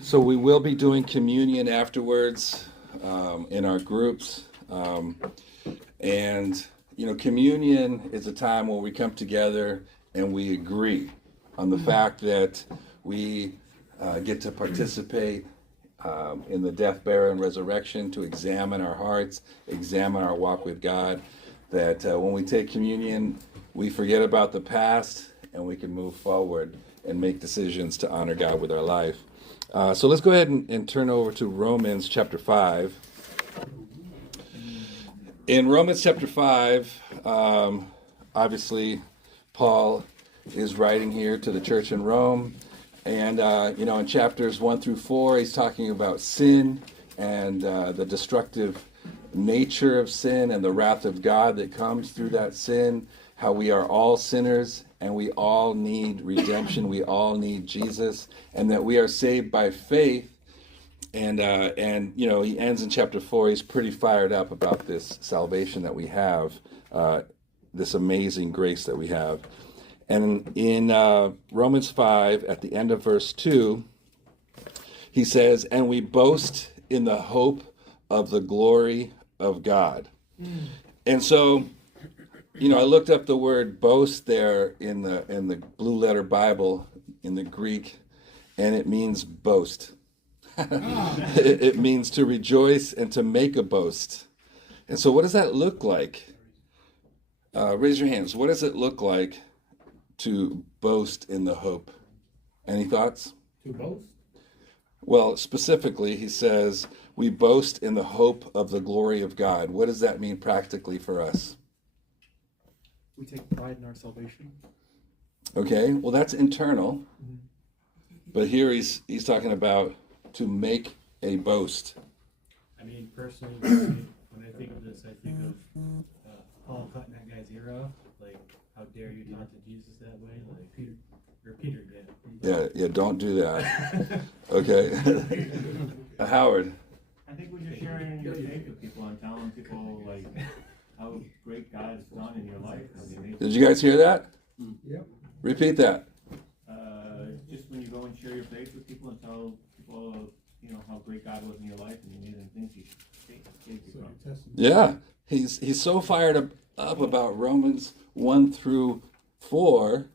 So we will be doing communion afterwards in our groups. And, communion is a time where we come together and we agree on the fact that we get to participate in the death, burial, and resurrection, to examine our hearts, examine our walk with God. That when we take communion, we forget about the past and we can move forward and make decisions to honor God with our life. So let's go ahead and turn over to Romans chapter 5. In Romans chapter 5, obviously, Paul is writing here to the church in Rome. And, in chapters 1 through 4, he's talking about sin and the destructive nature of sin and the wrath of God that comes through that sin, how we are all sinners and we all need redemption, we all need Jesus, and that we are saved by faith. And he ends in chapter 4, he's pretty fired up about this salvation that we have, this amazing grace that we have. And in Romans 5, at the end of verse 2, he says, "And we boast in the hope of the glory of God." And so, I looked up the word boast there in the Blue Letter Bible in the Greek, and it means boast. It means to rejoice and to make a boast. And so what does that look like? Raise your hands. What does it look like to boast in the hope? Any thoughts? To boast? Well, specifically, he says, we boast in the hope of the glory of God. What does that mean practically for us? We take pride in our salvation. Okay, well, that's internal. But here he's talking about to make a boast. I mean, personally, when I think of this, I think of Paul cutting that guy's ear off. Like, how dare you talk to Jesus that way? Like, Peter did. Yeah, don't do that. Okay. Howard. I think when you're sharing your faith with people and telling people, like, how great God has done in your life. Did you guys hear that? Yep. Repeat that. Just when you go and share your faith with people and tell people, how great God was in your life and the amazing things He saved you from. Yeah, he's so fired up about Romans 1 through 4,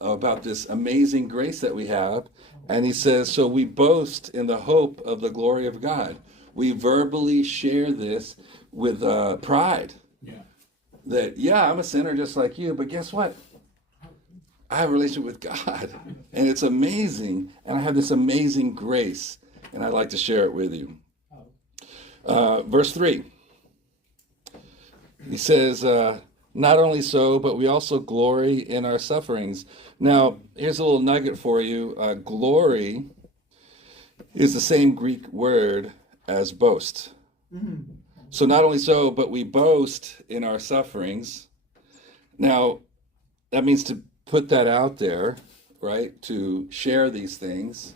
about this amazing grace that we have. And he says, so we boast in the hope of the glory of God. We verbally share this with pride. Yeah. That, I'm a sinner just like you, but guess what? I have a relationship with God, and it's amazing, and I have this amazing grace, and I'd like to share it with you. Verse 3, he says, not only so, but we also glory in our sufferings. Now, here's a little nugget for you. Glory is the same Greek word as boast. So not only so, but we boast in our sufferings. Now, that means to put that out there, right? To share these things.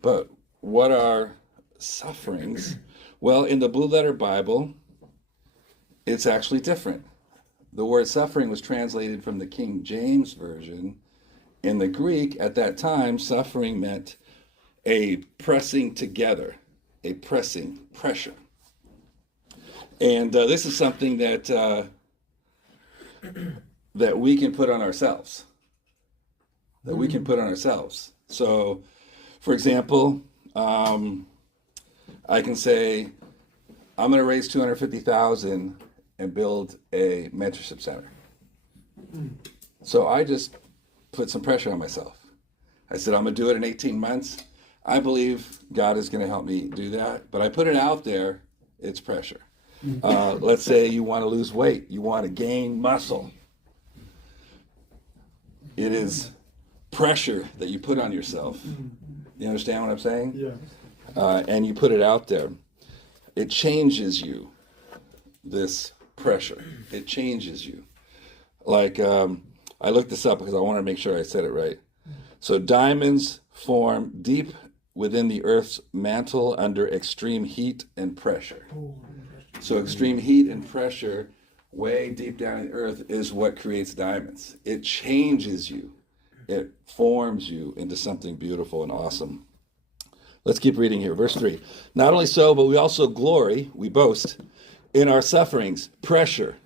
But what are sufferings? Well, in the Blue Letter Bible, it's actually different. The word suffering was translated from the King James Version. In the Greek, at that time, suffering meant a pressing together, a pressure. And this is something that we can put on ourselves. So, for example, I can say, I'm going to raise $250,000 and build a mentorship center. So I just put some pressure on myself. I said, I'm going to do it in 18 months. I believe God is going to help me do that. But I put it out there, it's pressure. Let's say you want to lose weight. You want to gain muscle. It is pressure that you put on yourself. You understand what I'm saying? Yeah. And you put it out there. It changes you, this pressure. It changes you. Like, I looked this up because I wanted to make sure I said it right. So diamonds form deep within the Earth's mantle under extreme heat and pressure. So extreme heat and pressure way deep down in the earth is what creates diamonds. It changes you. It forms you into something beautiful and awesome. Let's keep reading here. Verse 3. Not only so, but we also glory, we boast, in our sufferings, pressure,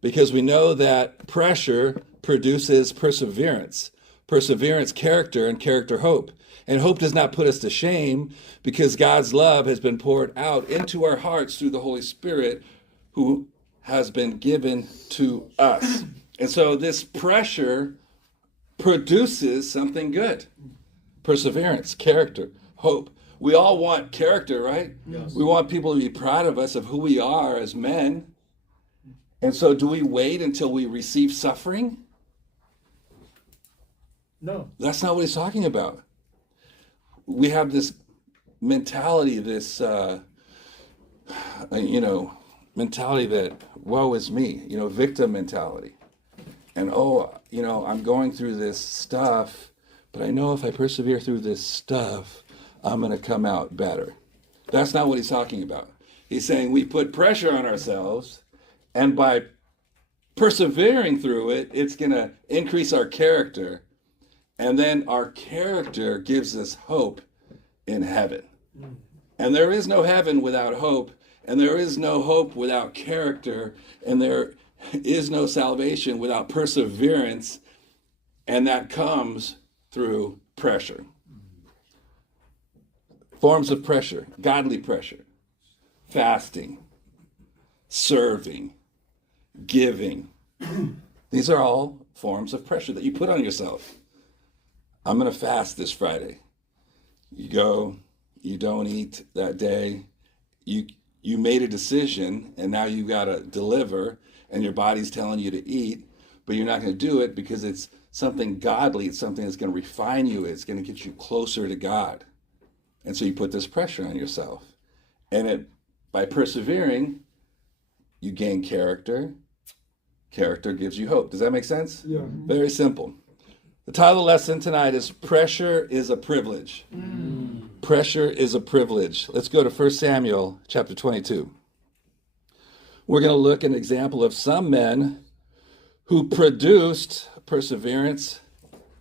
because we know that pressure produces perseverance. Perseverance, character, and character, hope. And hope does not put us to shame, because God's love has been poured out into our hearts through the Holy Spirit, who has been given to us. And so this pressure produces something good. Perseverance, character, hope. We all want character, right? Yes. We want people to be proud of us, of who we are as men. And so do we wait until we receive suffering? No. That's not what he's talking about. We have this mentality, this, mentality that, woe is me, victim mentality. And, I'm going through this stuff, but I know if I persevere through this stuff, I'm going to come out better. That's not what he's talking about. He's saying we put pressure on ourselves, and by persevering through it, it's going to increase our character. And then our character gives us hope in heaven. And there is no heaven without hope, and there is no hope without character, and there is no salvation without perseverance, and that comes through pressure. Forms of pressure, godly pressure, fasting, serving, giving. These are all forms of pressure that you put on yourself. I'm going to fast this Friday. You go, you don't eat that day. You made a decision, and now you got to deliver, and your body's telling you to eat, but you're not going to do it because it's something godly. It's something that's going to refine you. It's going to get you closer to God. And so you put this pressure on yourself. And by persevering, you gain character. Character gives you hope. Does that make sense? Yeah. Very simple. The title of the lesson tonight is Pressure is a Privilege. Pressure is a privilege. Let's go to 1 Samuel chapter 22. We're going to look at an example of some men who produced perseverance,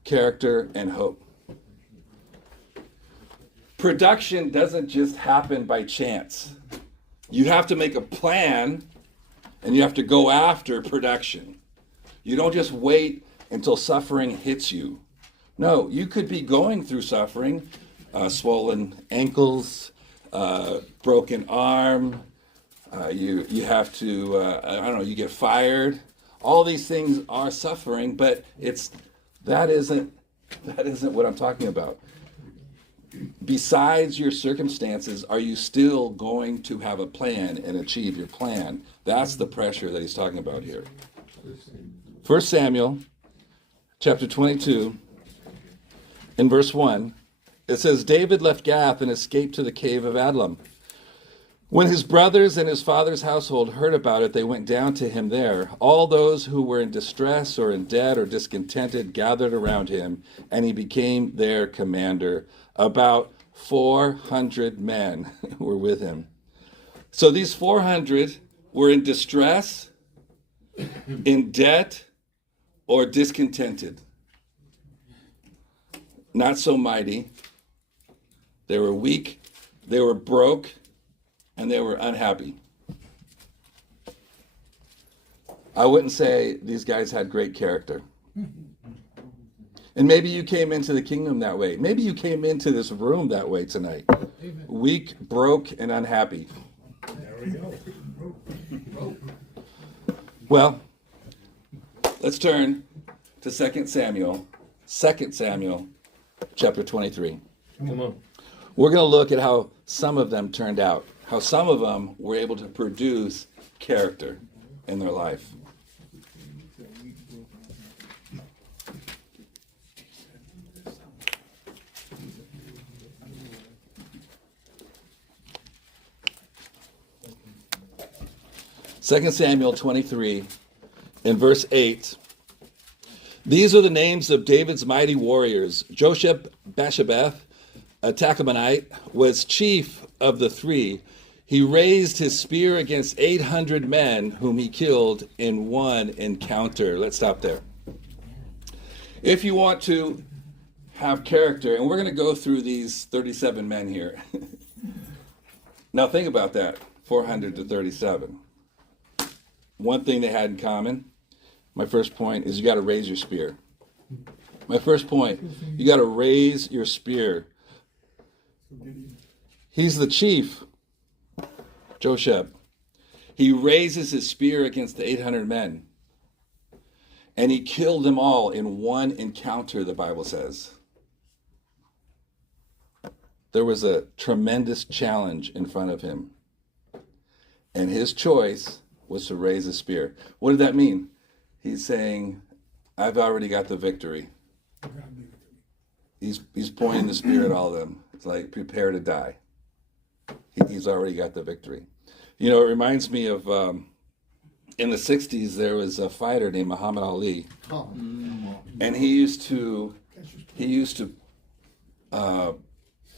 character, and hope. Production doesn't just happen by chance. You have to make a plan, and you have to go after production. You don't just wait until suffering hits you. No, you could be going through suffering, swollen ankles, broken arm, you have to, you get fired. All these things are suffering, but that isn't what I'm talking about. Besides your circumstances, are you still going to have a plan and achieve your plan? That's the pressure that he's talking about here. 1 Samuel chapter 22, in verse 1, it says, David left Gath and escaped to the cave of Adullam. When his brothers and his father's household heard about it, they went down to him there. All those who were in distress or in debt or discontented gathered around him, and he became their commander. About 400 men were with him. So these 400 were in distress, in debt, or discontented. Not so mighty. They were weak, they were broke, and they were unhappy. I wouldn't say these guys had great character. And maybe you came into the kingdom that way. Maybe you came into this room that way tonight. Amen. Weak, broke, and unhappy. There we go. Well, let's turn to 2 Samuel chapter 23. Come on. We're going to look at how some of them turned out, how some of them were able to produce character in their life. Second Samuel 23, in verse 8. These are the names of David's mighty warriors. Josheb-Basshebeth, a Tachmonite, was chief of the three. He raised his spear against 800 men, whom he killed in one encounter. Let's stop there. If you want to have character. And we're going to go through these 37 men here. Now think about that, 400 to 37. One thing they had in common, my first point, is you got to raise your spear. My first point, you got to raise your spear. He's the chief, Josheb. He raises his spear against the 800 men. And he killed them all in one encounter, the Bible says. There was a tremendous challenge in front of him. And his choice was to raise a spear. What did that mean? He's saying, I've already got the victory. He's pointing the spear at all of them. It's like, prepare to die. He's already got the victory. You know, it reminds me of, in the 60s, there was a fighter named Muhammad Ali. And he used to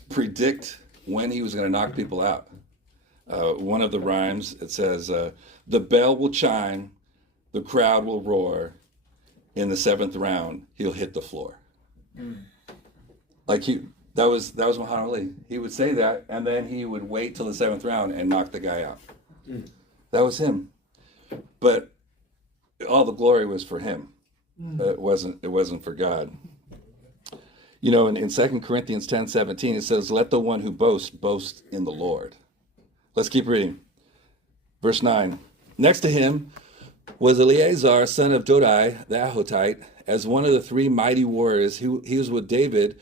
predict when he was going to knock people out. One of the rhymes, it says, the bell will chime, the crowd will roar. In the 7th round, he'll hit the floor. Like that was Muhammad Ali. He would say that, and then he would wait till the 7th round and knock the guy out. That was him. But all the glory was for him. It wasn't for God. You know, in 2 Corinthians 10:17, it says, let the one who boasts boast in the Lord. Let's keep reading. Verse 9. Next to him was Eleazar, son of Dodai, the Ahotite, as one of the 3 mighty warriors. He was with David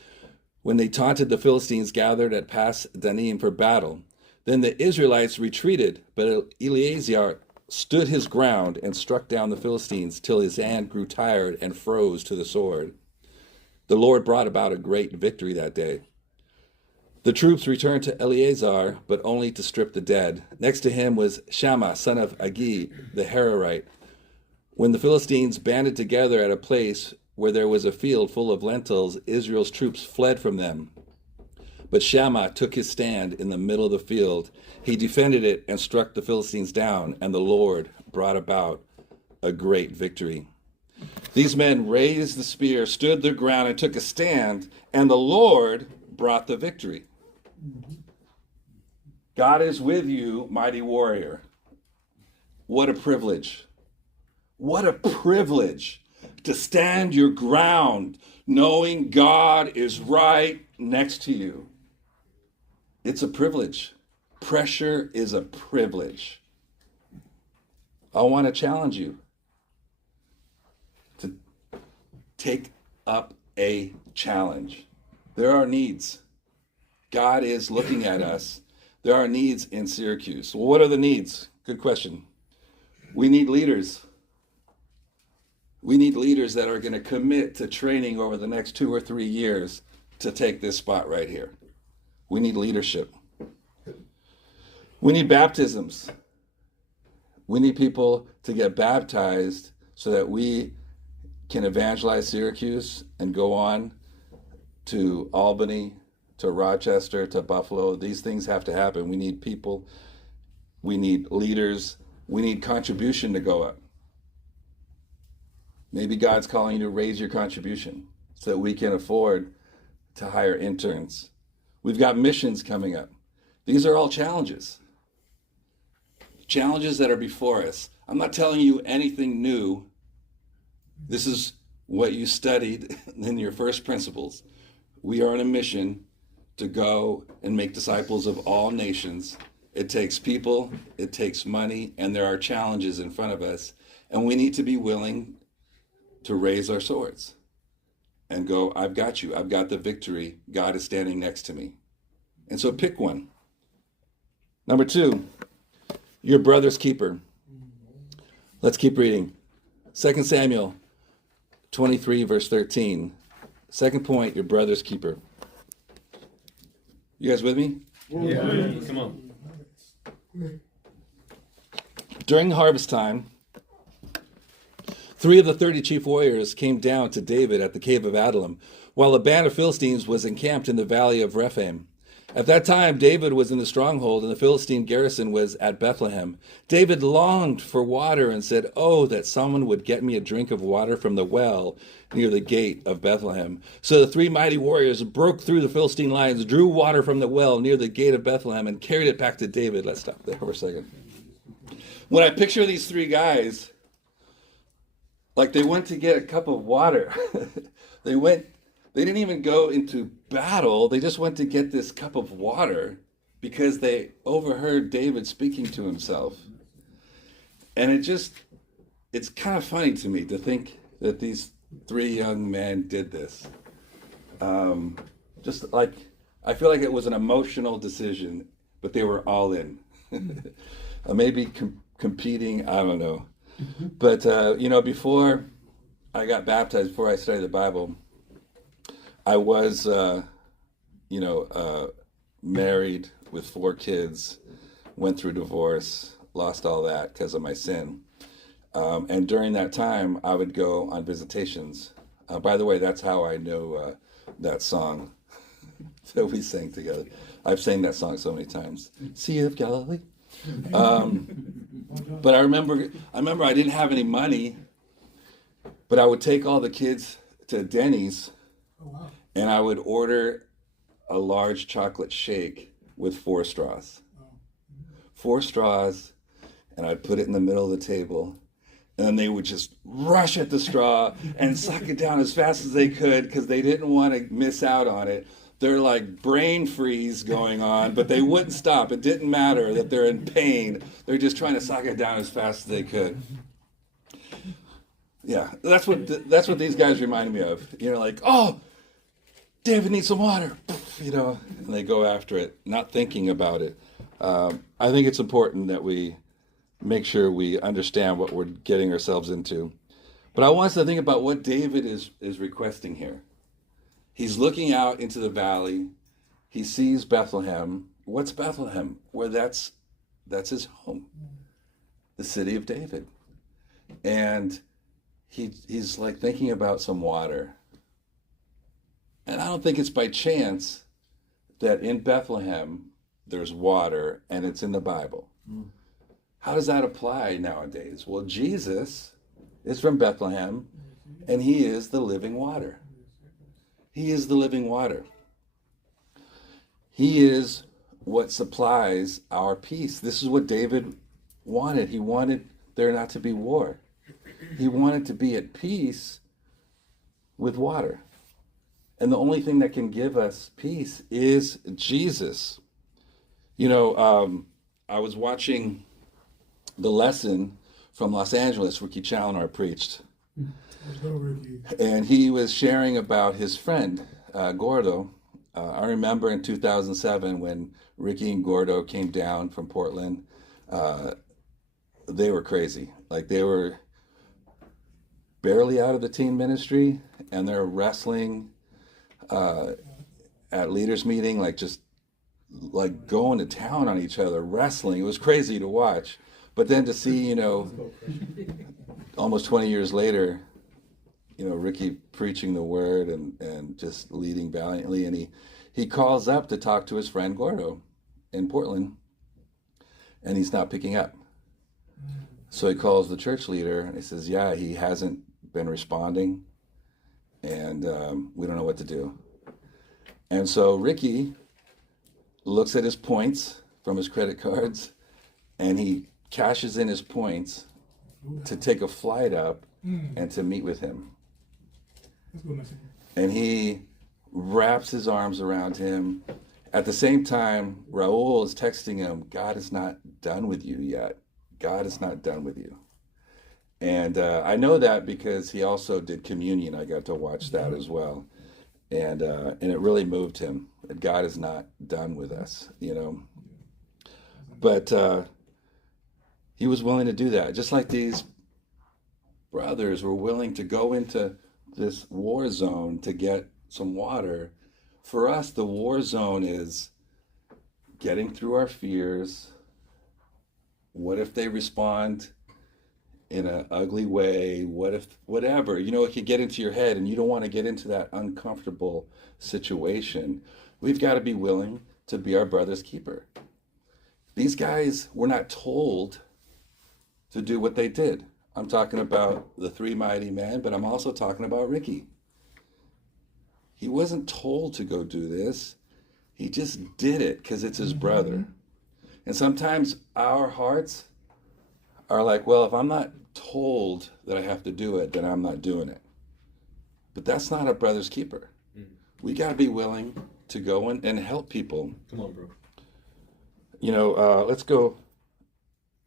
when they taunted the Philistines gathered at Pas Danim for battle. Then the Israelites retreated, but Eleazar stood his ground and struck down the Philistines till his hand grew tired and froze to the sword. The Lord brought about a great victory that day. The troops returned to Eleazar, but only to strip the dead. Next to him was Shammah, son of Agi, the Hararite. When the Philistines banded together at a place where there was a field full of lentils, Israel's troops fled from them. But Shammah took his stand in the middle of the field. He defended it and struck the Philistines down, and the Lord brought about a great victory. These men raised the spear, stood their ground, and took a stand, and the Lord brought the victory. God is with you, mighty warrior. What a privilege. What a privilege to stand your ground knowing God is right next to you. It's a privilege. Pressure is a privilege. I want to challenge you to take up a challenge. There are needs. God is looking at us. There are needs in Syracuse. Well, what are the needs? Good question. We need leaders. We need leaders that are going to commit to training over the next 2 or 3 years to take this spot right here. We need leadership. We need baptisms. We need people to get baptized so that we can evangelize Syracuse and go on to Albany, to Rochester, to Buffalo. These things have to happen. We need people. We need leaders. We need contribution to go up. Maybe God's calling you to raise your contribution so that we can afford to hire interns. We've got missions coming up. These are all challenges. Challenges that are before us. I'm not telling you anything new. This is what you studied in your first principles. We are on a mission to go and make disciples of all nations. It takes people, it takes money, and there are challenges in front of us. And we need to be willing to raise our swords and go, I've got you. I've got the victory. God is standing next to me. And so pick one. Number 2, your brother's keeper. Let's keep reading. 2 Samuel 23, verse 13. Second point, your brother's keeper. You guys with me? Yeah. Come on. During harvest time, 3 of the 30 chief warriors came down to David at the cave of Adullam, while a band of Philistines was encamped in the valley of Rephaim. At that time, David was in the stronghold, and the Philistine garrison was at Bethlehem. David longed for water and said, "Oh, that someone would get me a drink of water from the well near the gate of Bethlehem." So the three mighty warriors broke through the Philistine lines, drew water from the well near the gate of Bethlehem, and carried it back to David. Let's stop there for a second. When I picture these three guys, like they went to get a cup of water. They didn't even go into battle. They just went to get this cup of water because they overheard David speaking to himself. And it's kind of funny to me to think that these three young men did this. Just like, I feel like it was an emotional decision, but they were all in. Maybe competing, I don't know. But, before I got baptized, before I studied the Bible, I was, married with 4 kids, went through divorce, lost all that because of my sin. And during that time, I would go on visitations. By the way, that's how I know that song that we sang together. I've sang that song so many times. Sea of Galilee. But I remember I didn't have any money, but I would take all the kids to Denny's. Oh, wow. And I would order a large chocolate shake with 4 straws. Oh. 4 straws, and I'd put it in the middle of the table. And then they would just rush at the straw and suck it down as fast as they could because they didn't want to miss out on it. They're like brain freeze going on, but they wouldn't stop. It didn't matter that they're in pain. They're just trying to suck it down as fast as they could. Yeah, that's what these guys reminded me of. Like, oh, David needs some water, and they go after it, not thinking about it. I think it's important that we make sure we understand what we're getting ourselves into. But I want us to think about what David is requesting here. He's looking out into the valley. He sees Bethlehem. What's Bethlehem? Well, that's his home, the city of David. And he's like thinking about some water. And I don't think it's by chance that in Bethlehem there's water and it's in the Bible. How does that apply nowadays? Well, Jesus is from Bethlehem and he is the living water. He is the living water. He is what supplies our peace. This is what David wanted. He wanted there not to be war. He wanted to be at peace with water. And the only thing that can give us peace is Jesus. I was watching the lesson from Los Angeles, Ricky Chaloner preached. And he was sharing about his friend, Gordo. I remember in 2007 when Ricky and Gordo came down from Portland, they were crazy. Like they were barely out of the teen ministry and they're wrestling at leaders meeting, like just like going to town on each other, wrestling. It was crazy to watch. But then to see, almost 20 years later, Ricky preaching the word and just leading valiantly. And he calls up to talk to his friend Gordo in Portland, and he's not picking up. So he calls the church leader and he says, yeah, he hasn't been responding and we don't know what to do. And so Ricky looks at his points from his credit cards and he cashes in his points to take a flight up and to meet with him. And he wraps his arms around him. At the same time, Raul is texting him, God is not done with you yet. God is not done with you. And I know that because he also did communion. I got to watch that as well. And it really moved him that God is not done with us, But he was willing to do that. Just like these brothers were willing to go into this war zone to get some water. For us, the war zone is getting through our fears. What if they respond in an ugly way? What if, whatever, it can get into your head and you don't want to get into that uncomfortable situation. We've got to be willing to be our brother's keeper. These guys were not told to do what they did. I'm talking about the three mighty men, but I'm also talking about Ricky. He wasn't told to go do this. He just did it because it's his brother. And sometimes our hearts are like, well, if I'm not told that I have to do it, then I'm not doing it. But that's not a brother's keeper. We got to be willing to go and help people. Come on, bro. You know, let's go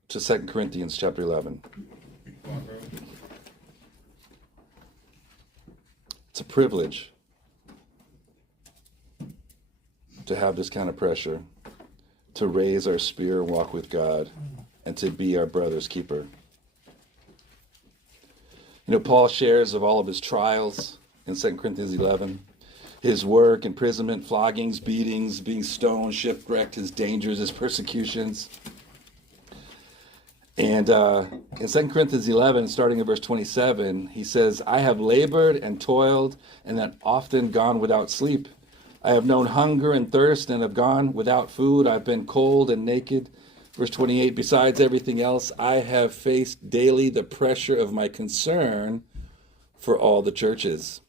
to 2 Corinthians chapter 11. Come on, bro. It's a privilege to have this kind of pressure, to raise our spirit and walk with God, and to be our brother's keeper. You know, Paul shares of all of his trials in 2 Corinthians 11. His work, imprisonment, floggings, beatings, being stoned, shipwrecked, his dangers, his persecutions. And in 2 Corinthians 11, starting in verse 27, he says, I have labored and toiled and have often gone without sleep. I have known hunger and thirst and have gone without food. I've been cold and naked. Verse 28, besides everything else, I have faced daily the pressure of my concern for all the churches.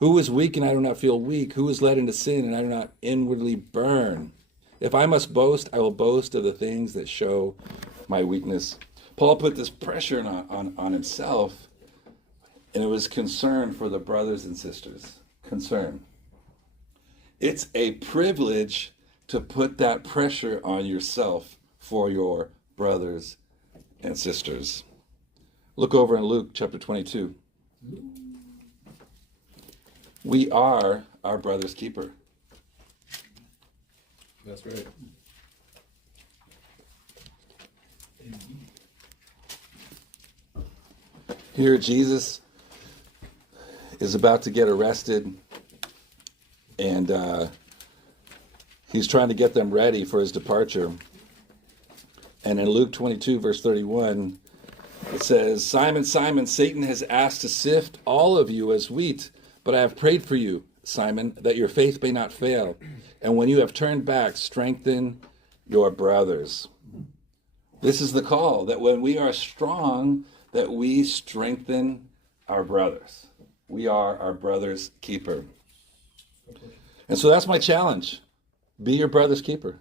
Who is weak and I do not feel weak? Who is led into sin and I do not inwardly burn? If I must boast, I will boast of the things that show my weakness. Paul put this pressure on himself, and it was concern for the brothers and sisters. Concern. It's a privilege to put that pressure on yourself for your brothers and sisters. Look over in Luke chapter 22. We are our brother's keeper. That's right. Here, Jesus is about to get arrested, and he's trying to get them ready for his departure. And in Luke 22, verse 31, it says, Simon, Simon, Satan has asked to sift all of you as wheat, but I have prayed for you, Simon, that your faith may not fail. And when you have turned back, strengthen your brothers. This is the call, that when we are strong, that we strengthen our brothers. We are our brother's keeper. And so that's my challenge. Be your brother's keeper.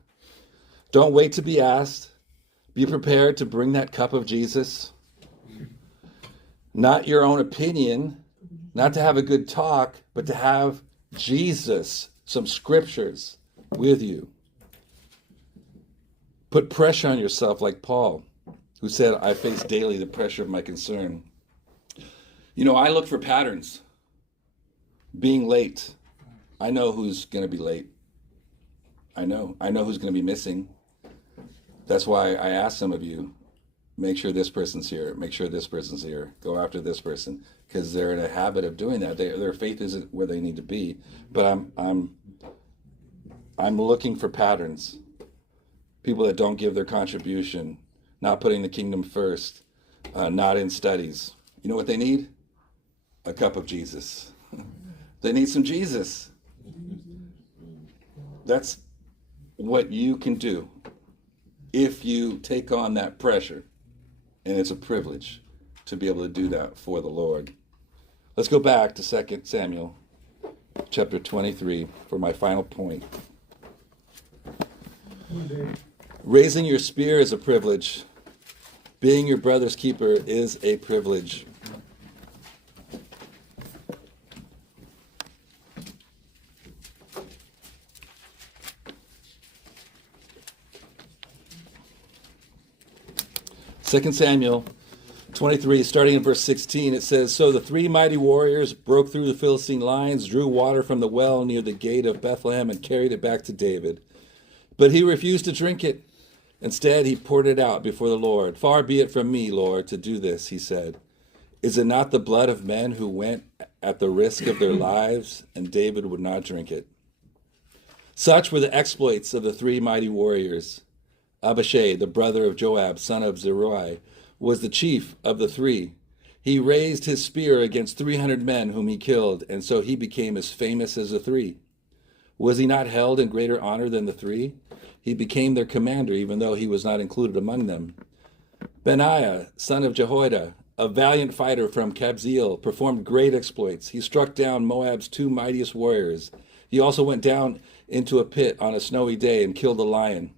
Don't wait to be asked. Be prepared to bring that cup of Jesus. Not your own opinion, not to have a good talk, but to have Jesus, some scriptures with you. Put pressure on yourself like Paul, who said, I face daily the pressure of my concern. You know, I look for patterns. Being late. I know who's going to be late. I know who's going to be missing. That's why I ask some of you, make sure this person's here. Make sure this person's here. Go after this person, because they're in a habit of doing that. Their faith isn't where they need to be. But I'm looking for patterns. People that don't give their contribution, not putting the kingdom first, not in studies. You know what they need? A cup of Jesus. They need some Jesus. That's what you can do if you take on that pressure. And it's a privilege to be able to do that for the Lord. Let's go back to 2 Samuel chapter 23 for my final point. Raising your spear is a privilege. Being your brother's keeper is a privilege. Second Samuel 23, starting in verse 16, it says, So the three mighty warriors broke through the Philistine lines, drew water from the well near the gate of Bethlehem, and carried it back to David. But he refused to drink it. Instead, he poured it out before the Lord. Far be it from me, Lord, to do this, he said. Is it not the blood of men who went at the risk of their lives? And David would not drink it. Such were the exploits of the three mighty warriors. Abishai, the brother of Joab, son of Zeruiah, was the chief of the three. He raised his spear against 300 men whom he killed, and so he became as famous as the three. Was he not held in greater honor than the three? He became their commander, even though he was not included among them. Benaiah, son of Jehoiada, a valiant fighter from Kabzeel, performed great exploits. He struck down Moab's 2 mightiest warriors. He also went down into a pit on a snowy day and killed a lion.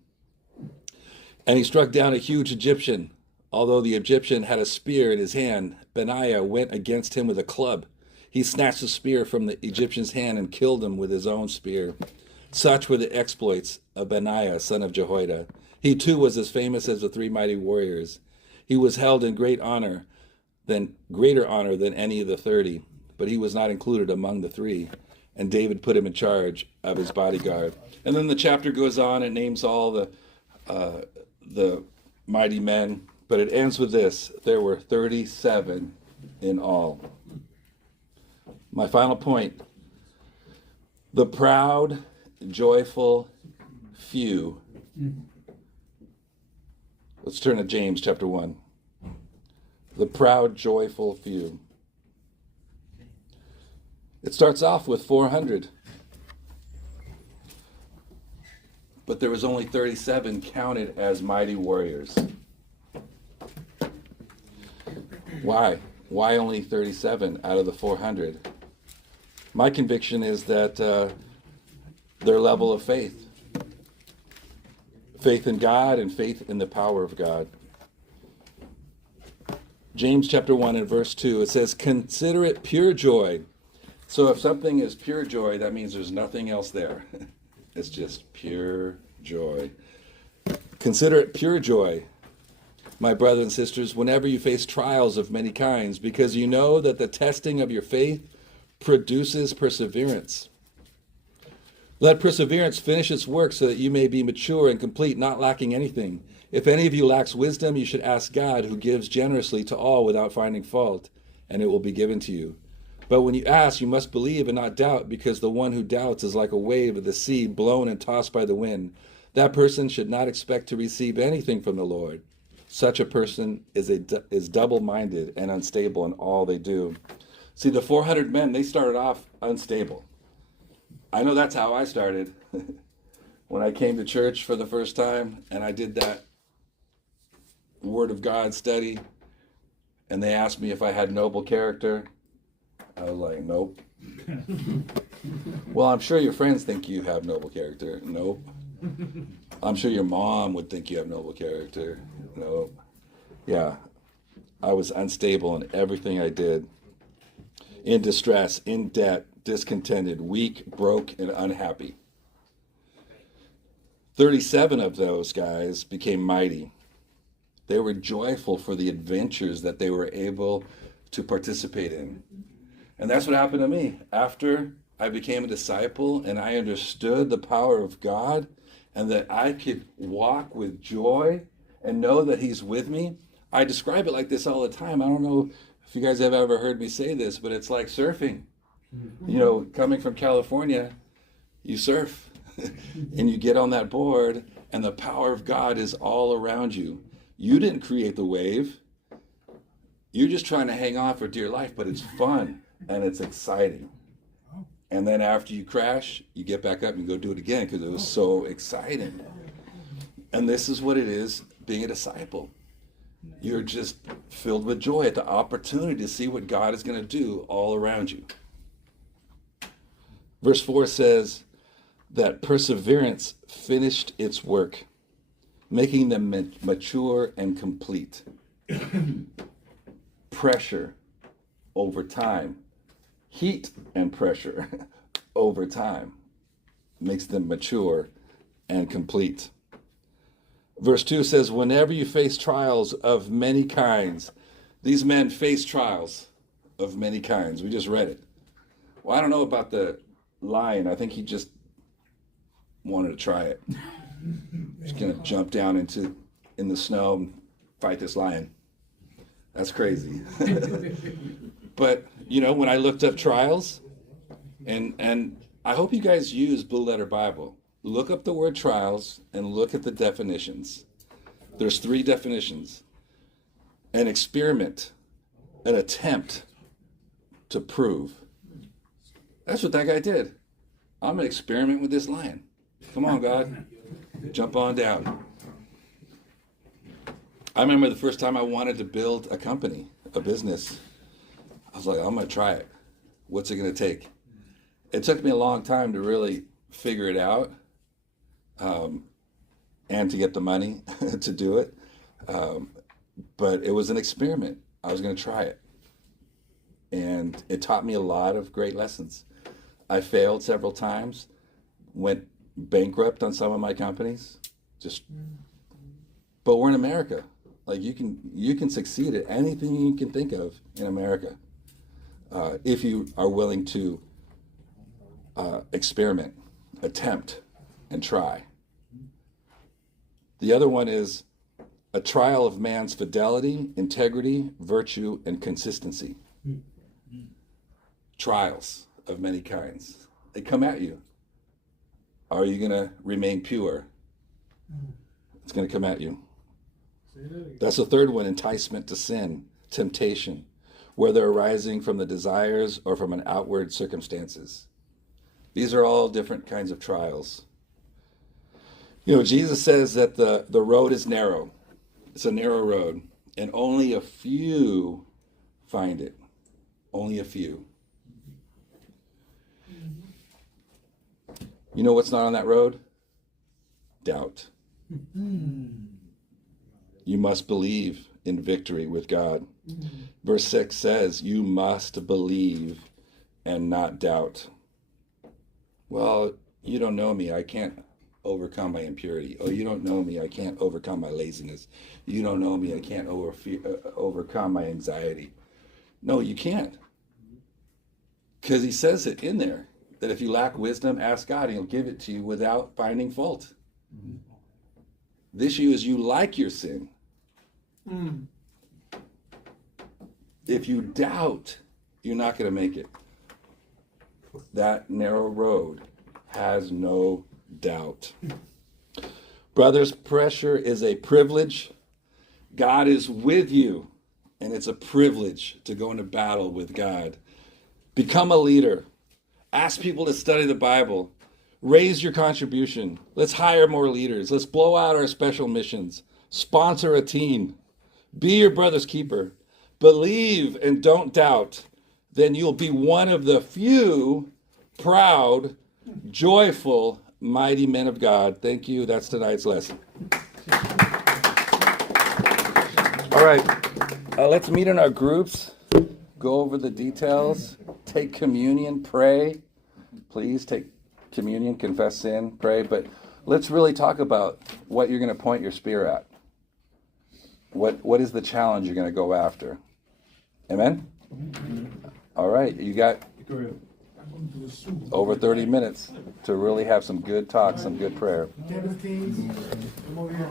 And he struck down a huge Egyptian. Although the Egyptian had a spear in his hand, Benaiah went against him with a club. He snatched the spear from the Egyptian's hand and killed him with his own spear. Such were the exploits of Benaiah, son of Jehoiada. He too was as famous as the 3 mighty warriors. He was held in greater honor than any of the 30, but he was not included among the 3. And David put him in charge of his bodyguard. And then the chapter goes on and names all the mighty men, but it ends with this: there were 37 in all. My final point: the proud, joyful few. Let's turn to James chapter 1. The proud, joyful few. It starts off with 400. But there was only 37 counted as mighty warriors. Why? Why only 37 out of the 400? My conviction is that their level of faith. Faith in God and faith in the power of God. James chapter 1 and verse 2, it says, "Consider it pure joy." So if something is pure joy, that means there's nothing else there. It's just pure joy. Consider it pure joy, my brothers and sisters, whenever you face trials of many kinds, because you know that the testing of your faith produces perseverance. Let perseverance finish its work so that you may be mature and complete, not lacking anything. If any of you lacks wisdom, you should ask God, who gives generously to all without finding fault, and it will be given to you. But when you ask, you must believe and not doubt, because the one who doubts is like a wave of the sea blown and tossed by the wind. That person should not expect to receive anything from the Lord. Such a person is double-minded and unstable in all they do. See, the 400 men, they started off unstable. I know that's how I started. When I came to church for the first time and I did that Word of God study, and they asked me if I had noble character, I was like, nope. Well, I'm sure your friends think you have noble character. Nope. I'm sure your mom would think you have noble character. Nope. Yeah, I was unstable in everything I did. In distress, in debt, discontented, weak, broke, and unhappy. 37 of those guys became mighty. They were joyful for the adventures that they were able to participate in. And that's what happened to me. After I became a disciple and I understood the power of God and that I could walk with joy and know that He's with me, I describe it like this all the time. I don't know if you guys have ever heard me say this, but it's like surfing. You know, coming from California, you surf and you get on that board and the power of God is all around you. You didn't create the wave. You're just trying to hang on for dear life, but it's fun and it's exciting. And then after you crash, you get back up and you go do it again because it was so exciting. And this is what it is being a disciple. You're just filled with joy at the opportunity to see what God is going to do all around you. Verse 4 says that perseverance finished its work, making them mature and complete. Pressure over time, heat and pressure over time makes them mature and complete. Verse 2 says, whenever you face trials of many kinds, these men face trials of many kinds. We just read it. Well, I don't know about the lion. I think he just wanted to try it. He's going to jump down in the snow and fight this lion. That's crazy. But, you know, when I looked up trials, and I hope you guys use Blue Letter Bible. Look up the word trials and look at the definitions. There's 3 definitions. An experiment, an attempt to prove. That's what that guy did. I'm going to experiment with this lion. Come on, God. Jump on down. I remember the first time I wanted to build a company, a business. I was like, I'm going to try it. What's it going to take? It took me a long time to really figure it out, and to get the money to do it. But it was an experiment. I was going to try it. And it taught me a lot of great lessons. I failed several times, went bankrupt on some of my companies. But we're in America. Like you can succeed at anything you can think of in America, if you are willing to experiment, attempt, and try. The other one is a trial of man's fidelity, integrity, virtue, and consistency. Trials of many kinds. They come at you. Are you going to remain pure? It's going to come at you. That's the third one, enticement to sin, temptation, whether arising from the desires or from an outward circumstances. These are all different kinds of trials. You know, Jesus says that the road is narrow. It's a narrow road, and only a few find it. Only a few. You know what's not on that road? Doubt. You must believe in victory with God. Verse 6 says, you must believe and not doubt. Well, you don't know me. I can't overcome my impurity. Oh, you don't know me. I can't overcome my laziness. You don't know me. I can't overcome my anxiety. No, you can't. Because he says it in there, that if you lack wisdom, ask God, and he'll give it to you without finding fault. The issue is you like your sin. If you doubt, you're not going to make it. That narrow road has no doubt. Brothers, pressure is a privilege. God is with you, and it's a privilege to go into battle with God. Become a leader. Ask people to study the Bible. Raise your contribution. Let's hire more leaders. Let's blow out our special missions. Sponsor a team. Be your brother's keeper. Believe and don't doubt. Then you'll be one of the few proud, joyful, mighty men of God. Thank you. That's tonight's lesson. All right. Let's meet in our groups. Go over the details. Take communion. Pray. Please take communion, confess sin, pray. But let's really talk about what you're going to point your spear at. What is the challenge you're going to go after? Amen? All right. You got over 30 minutes to really have some good talk, some good prayer. Come over here.